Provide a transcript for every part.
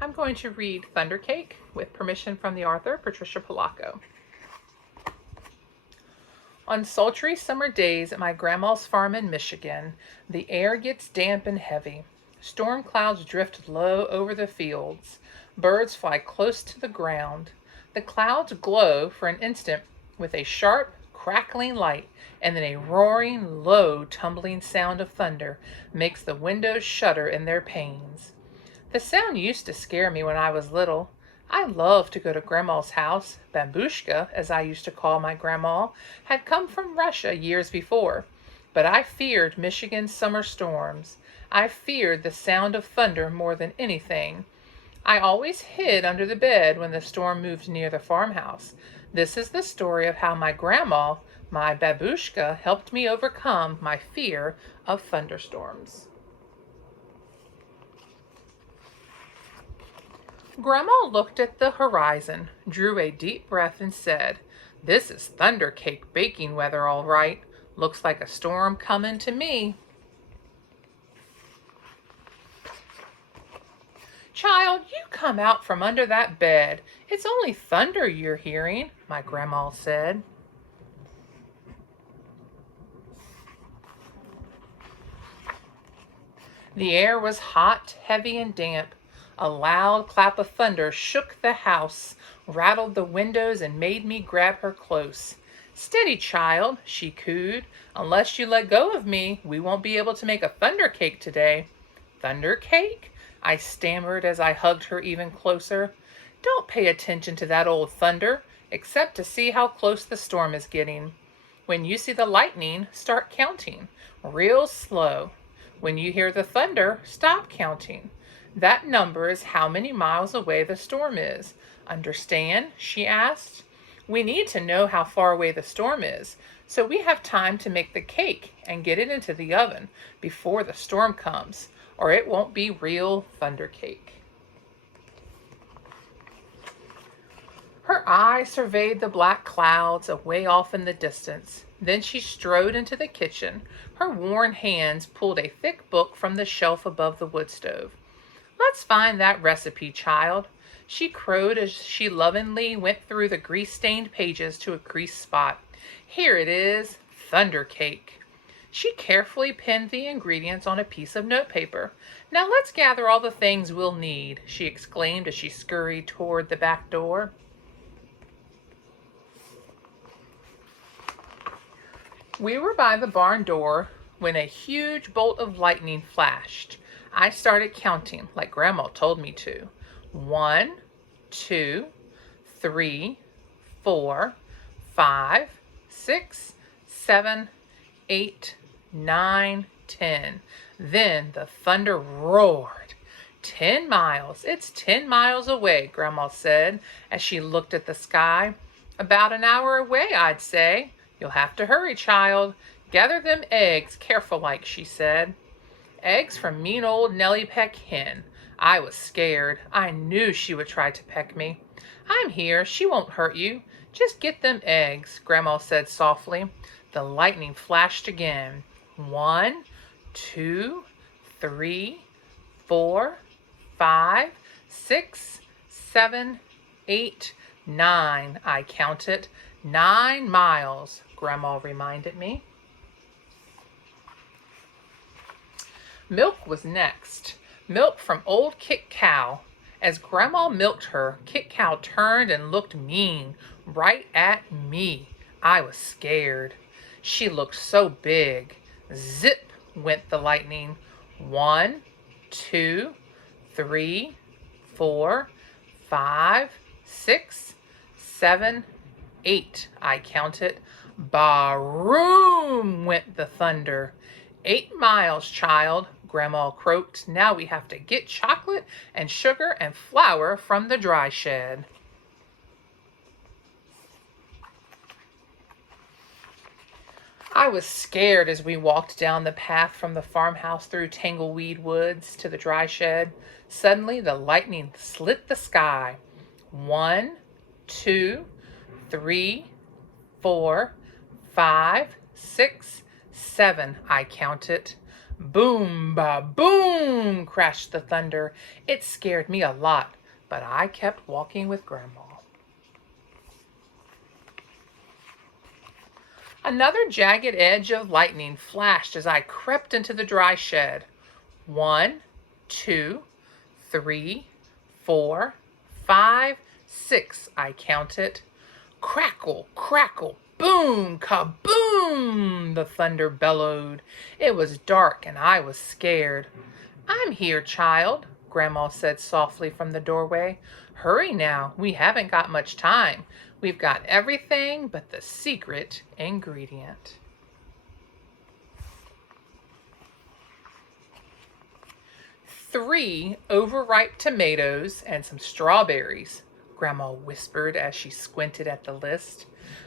I'm going to read Thunder Cake with permission from the author, Patricia Polacco. On sultry summer days at my grandma's farm in Michigan, the air gets damp and heavy. Storm clouds drift low over the fields. Birds fly close to the ground. The clouds glow for an instant with a sharp, crackling light, and then a roaring, low, tumbling sound of thunder makes the windows shudder in their panes. The sound used to scare me when I was little. I loved to go to Grandma's house. Babushka, as I used to call my grandma, had come from Russia years before. But I feared Michigan's summer storms. I feared the sound of thunder more than anything. I always hid under the bed when the storm moved near the farmhouse. This is the story of how my grandma, my babushka, helped me overcome my fear of thunderstorms. Grandma looked at the horizon, drew a deep breath, and said, "This is thunder cake baking weather, all right. Looks like a storm coming to me." "Child, you come out from under that bed. It's only thunder you're hearing," my grandma said. The air was hot, heavy, and damp. A loud clap of thunder shook the house, rattled the windows, and made me grab her close. "Steady, child," she cooed. "Unless you let go of me, we won't be able to make a thunder cake today." "Thunder cake?" I stammered as I hugged her even closer. "Don't pay attention to that old thunder, except to see how close the storm is getting. When you see the lightning, start counting, real slow. When you hear the thunder, stop counting. That number is how many miles away the storm is. Understand?" she asked. "We need to know how far away the storm is, so we have time to make the cake and get it into the oven before the storm comes, or it won't be real thunder cake." Her eye surveyed the black clouds away off in the distance. Then she strode into the kitchen. Her worn hands pulled a thick book from the shelf above the wood stove. "Let's find that recipe, child," she crowed as she lovingly went through the grease-stained pages to a creased spot. "Here it is, thunder cake." She carefully pinned the ingredients on a piece of notepaper. "Now let's gather all the things we'll need," she exclaimed as she scurried toward the back door. We were by the barn door when a huge bolt of lightning flashed. I started counting like Grandma told me to. 1, 2, 3, 4, 5, 6, 7, 8, 9, 10. Then the thunder roared. 10 miles. It's 10 miles away, Grandma said as she looked at the sky. "About an hour away, I'd say. You'll have to hurry, child. Gather them eggs careful like," she said. Eggs from mean old Nellie Peck Hen. I was scared. I knew she would try to peck me. "I'm here. She won't hurt you. Just get them eggs," Grandma said softly. The lightning flashed again. 1, 2, 3, 4, 5, 6, 7, 8, 9. I counted. 9 miles, Grandma reminded me. Milk was next. Milk from old Kit Cow. As Grandma milked her, Kit Cow turned and looked mean, right at me. I was scared. She looked so big. Zip went the lightning. 1, 2, 3, 4, 5, 6, 7, 8. I counted. Baroom went the thunder. 8 miles, child, Grandma croaked. "Now we have to get chocolate and sugar and flour from the dry shed." I was scared as we walked down the path from the farmhouse through tangleweed woods to the dry shed. Suddenly, the lightning slit the sky. 1, 2, 3, 4, 5, 6, 7, I counted. Boom, ba, boom, crashed the thunder. It scared me a lot, but I kept walking with Grandma. Another jagged edge of lightning flashed as I crept into the dry shed. 1, 2, 3, 4, 5, 6, I counted. Crackle, crackle, boom, kaboom, the thunder bellowed. It was dark and I was scared. I'm here, child, Grandma said softly from the doorway. Hurry now, we haven't got much time. We've got everything but the secret ingredient. Three overripe tomatoes and some strawberries, Grandma whispered as she squinted at the list.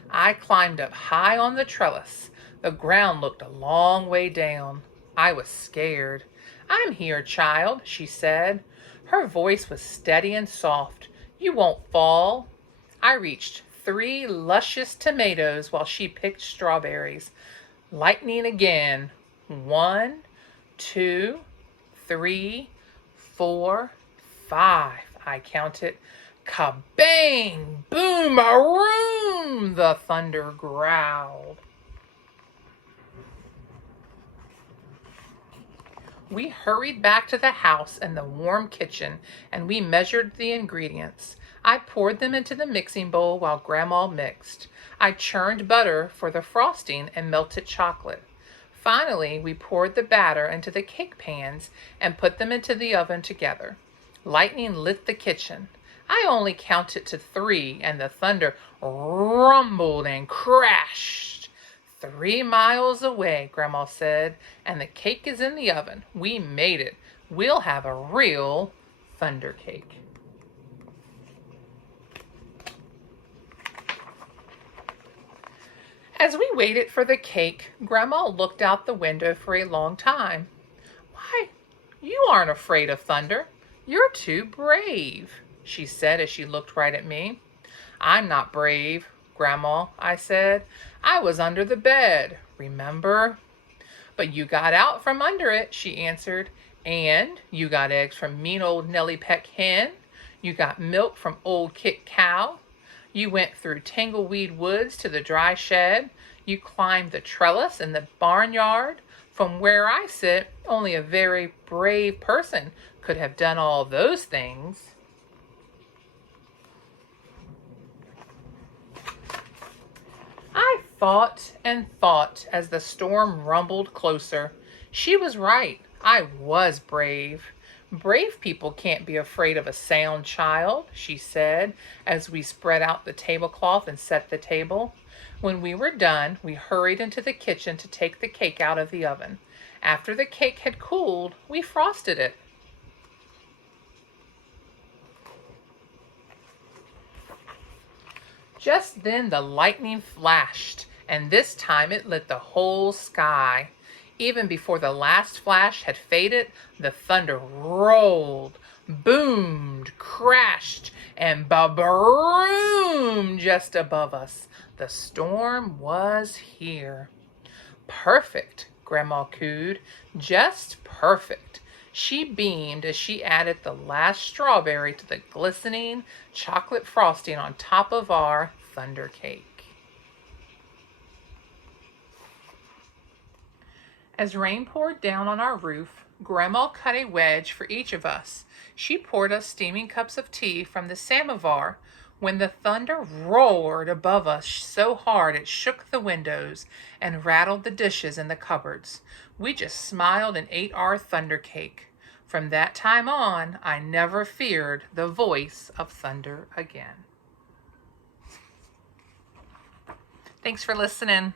I climbed up high on the trellis. The ground looked a long way down. I was scared. I'm here, child, she said. Her voice was steady and soft. You won't fall. I reached 3 luscious tomatoes while she picked strawberries. Lightning again. 1, 2, 3, 4, 5, I counted. Kabang! Boom-a-room! The thunder growled. We hurried back to the house and the warm kitchen, and we measured the ingredients. I poured them into the mixing bowl while Grandma mixed. I churned butter for the frosting and melted chocolate. Finally, we poured the batter into the cake pans and put them into the oven together. Lightning lit the kitchen. I only counted to 3, and the thunder rumbled and crashed. 3 miles away, Grandma said, and the cake is in the oven. We made it. We'll have a real thunder cake. As we waited for the cake, Grandma looked out the window for a long time. Why, you aren't afraid of thunder. You're too brave, she said as she looked right at me. I'm not brave, Grandma, I said. I was under the bed, remember? But you got out from under it, she answered. And you got eggs from mean old Nellie Peck hen. You got milk from old Kit Cow. You went through Tangleweed Woods to the dry shed. You climbed the trellis in the barnyard. From where I sit, only a very brave person could have done all those things. I thought and thought as the storm rumbled closer. She was right. I was brave. Brave people can't be afraid of a sound child, she said, as we spread out the tablecloth and set the table. When we were done, we hurried into the kitchen to take the cake out of the oven. After the cake had cooled, we frosted it. Just then the lightning flashed, and this time it lit the whole sky. Even before the last flash had faded, the thunder rolled, boomed, crashed, and ba-broomed just above us. The storm was here. Perfect, Grandma cooed, just perfect. She beamed as she added the last strawberry to the glistening chocolate frosting on top of our thunder cake. As rain poured down on our roof, Grandma cut a wedge for each of us. She poured us steaming cups of tea from the samovar when the thunder roared above us so hard it shook the windows and rattled the dishes in the cupboards. We just smiled and ate our thunder cake. From that time on, I never feared the voice of thunder again. Thanks for listening.